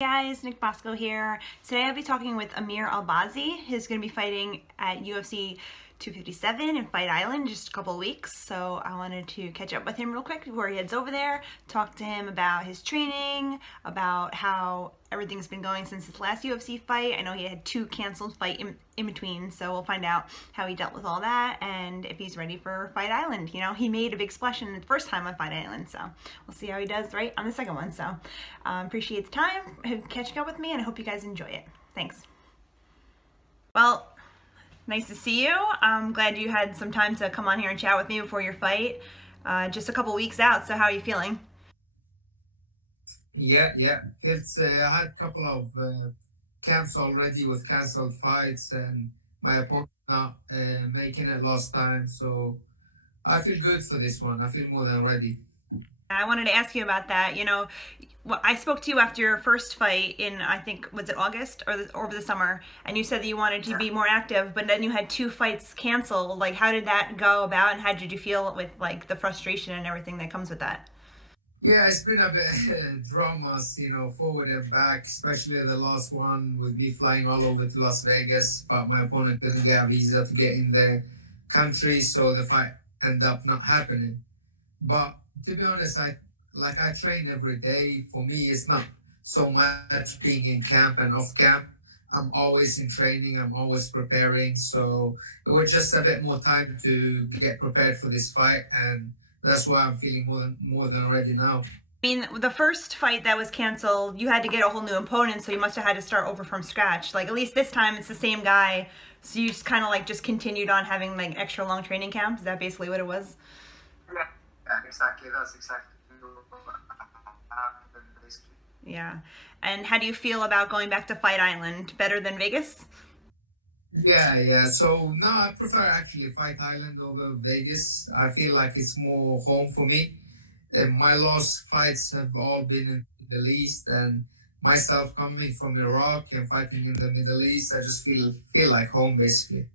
Hey guys, Nick Bosco here. Today I'll be talking with Amir Albazi. He's going to be fighting at UFC 257 in Fight Island in just a couple of weeks. So I wanted to catch up with him real quick before he heads over there, talk to him about his training, about how everything's been going since his last UFC fight. I know he had 2 canceled fights in between, so we'll find out how he dealt with all that and if he's ready for Fight Island. You know, he made a big splash in the first time on Fight Island, so we'll see how he does right on the second one. So appreciate the time catching up with me, and I hope you guys enjoy it. Thanks. Well, nice to see you. I'm glad you had some time to come on here and chat with me before your fight. Just a couple weeks out, so how are you feeling? Yeah. It's I had a couple of camps already with canceled fights, and my opponent not making it last time. So I feel good for this one. I feel more than ready. I wanted to ask you about that. You know, I spoke to you after your first fight in, I think, was it August or over the summer, and you said that you wanted to be more active, but then you had 2 fights canceled. Like, how did that go about, and how did you feel with, like, the frustration and everything that comes with that? Yeah, it's been a bit dramas, forward and back, especially the last one with me flying all over to Las Vegas, but my opponent couldn't get a visa to get in the country, so the fight ended up not happening. But to be honest, I train every day. For me, it's not so much being in camp and off camp. I'm always in training. I'm always preparing. So it was just a bit more time to get prepared for this fight, and that's why I'm feeling more than ready now. I mean, the first fight that was canceled, you had to get a whole new opponent, so you must have had to start over from scratch. Like, at least this time it's the same guy, so you just kind of like just continued on having like extra long training camp. Is that basically what it was? Yeah, exactly. That's exactly what happened, basically. Yeah. And how do you feel about going back to Fight Island? Better than Vegas? Yeah. So no, I prefer actually Fight Island over Vegas. I feel like it's more home for me. My last fights have all been in the Middle East, and myself coming from Iraq and fighting in the Middle East, I just feel like home basically.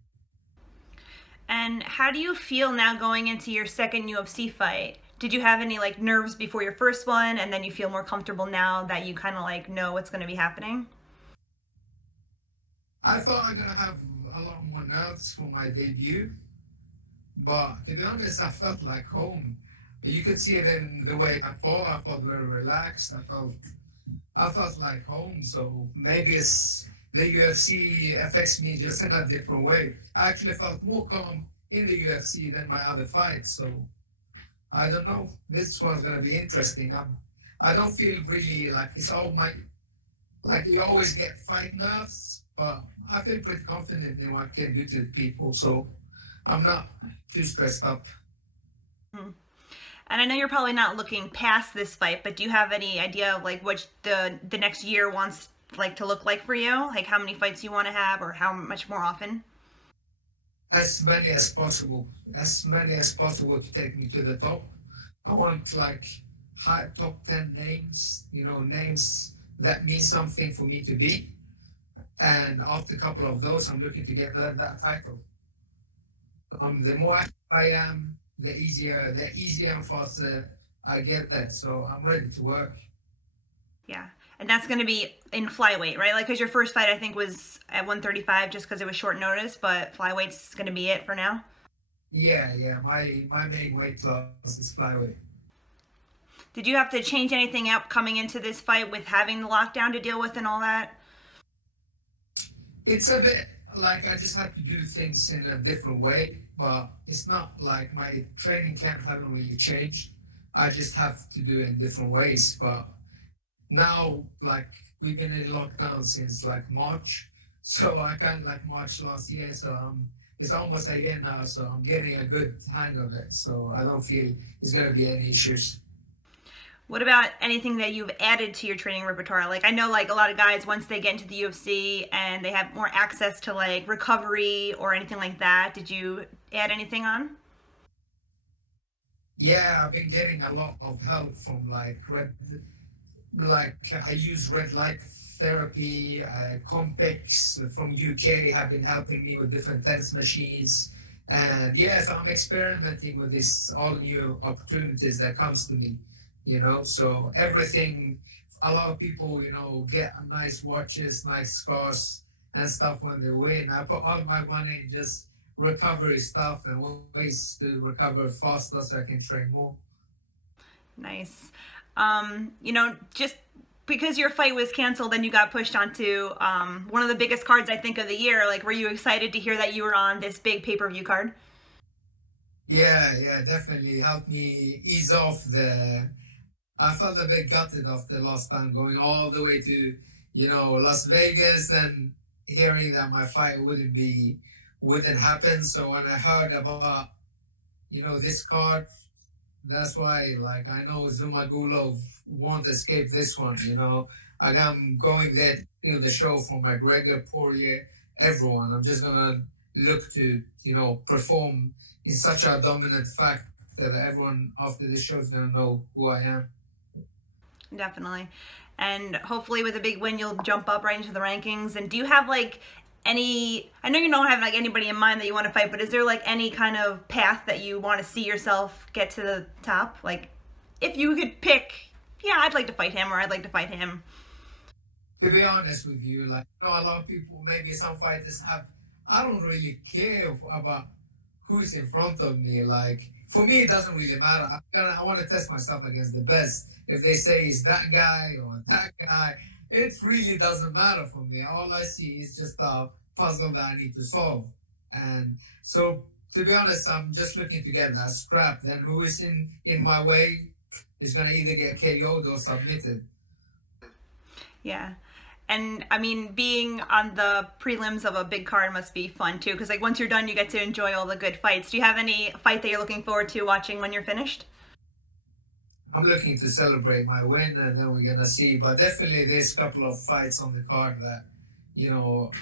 And how do you feel now going into your second UFC fight? Did you have any like nerves before your first one, and then you feel more comfortable now that you kind of like know what's going to be happening? I thought I'm gonna have a lot more nerves for my debut, but to be honest, I felt like home. You could see it in the way I fought. I felt very relaxed. I felt like home. So maybe it's the UFC affects me just in a different way. I actually felt more calm in the UFC than my other fights. So I don't know. This one's gonna be interesting. I don't feel really like it's all like you always get fight nerves, but I feel pretty confident in what I can do to people, so I'm not too stressed up. And I know you're probably not looking past this fight, but do you have any idea of like what the next year wants like to look like for you? Like how many fights you want to have, or how much more often? As many as possible. As many as possible to take me to the top. I want like high top 10 names, names that mean something for me to beat. And after a couple of those, I'm looking to get that title. The more active I am, the easier and faster I get that. So I'm ready to work. Yeah. And that's going to be in flyweight, right? Like, because your first fight, I think, was at 135 just because it was short notice, but flyweight's going to be it for now? Yeah. My main weight class is flyweight. Did you have to change anything up coming into this fight with having the lockdown to deal with and all that? It's a bit like I just had to do things in a different way, but it's not like my training camp haven't really changed. I just have to do it in different ways. But now, like, we've been in lockdown since like March, so I kind of like March last year, so it's almost a year now, so I'm getting a good hang of it. So I don't feel there's going to be any issues. What about anything that you've added to your training repertoire? Like, I know like a lot of guys, once they get into the UFC and they have more access to like recovery or anything like that, did you add anything on? Yeah, I've been getting a lot of help from like I use red light therapy, Compex from UK have been helping me with different tennis machines. And yeah, so I'm experimenting with this all new opportunities that comes to me. So everything a lot of people, get nice watches, nice cars and stuff when they win. I put all my money in just recovery stuff and ways to recover faster so I can train more. Nice. Just because your fight was canceled and you got pushed onto one of the biggest cards I think of the year, like were you excited to hear that you were on this big pay-per-view card? Yeah, definitely helped me ease off I felt a bit gutted after last time going all the way to, Las Vegas and hearing that my fight wouldn't happen. So when I heard about, this card, that's why, like, I know Zumagulov won't escape this one, I'm going there, the show for McGregor, Poirier, everyone. I'm just going to look to, perform in such a dominant fact that everyone after the show is going to know who I am. Definitely. And hopefully with a big win, you'll jump up right into the rankings. And do you have like I know you don't have like anybody in mind that you want to fight, but is there like any kind of path that you want to see yourself get to the top? Like if you could pick, yeah, I'd like to fight him or I'd like to fight him. To be honest with you, like, a lot of people, maybe some fighters I don't really care about who's in front of me. Like, for me, it doesn't really matter. I want to test myself against the best. If they say it's that guy or that guy, it really doesn't matter for me. All I see is just a puzzle that I need to solve. And so, to be honest, I'm just looking to get that scrap. Then who is in my way is going to either get KO'd or submitted. Yeah. And I mean, being on the prelims of a big card must be fun too, because like once you're done, you get to enjoy all the good fights. Do you have any fight that you're looking forward to watching when you're finished? I'm looking to celebrate my win, and then we're gonna see. But definitely, there's a couple of fights on the card that,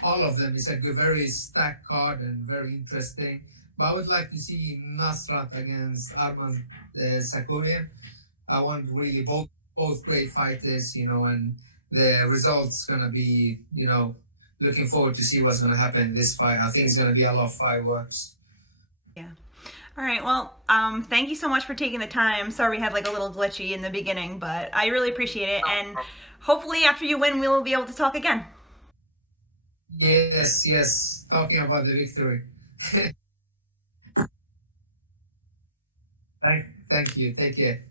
all of them is a good, very stacked card and very interesting. But I would like to see Nasrat against Arman Sakurian. I want really both great fighters, and the result's going to be, looking forward to see what's going to happen in this fight. I think it's going to be a lot of fireworks. Yeah. All right. Well, thank you so much for taking the time. Sorry we had like a little glitchy in the beginning, but I really appreciate it. And hopefully after you win, we'll be able to talk again. Yes. Talking about the victory. Thank you. Take care.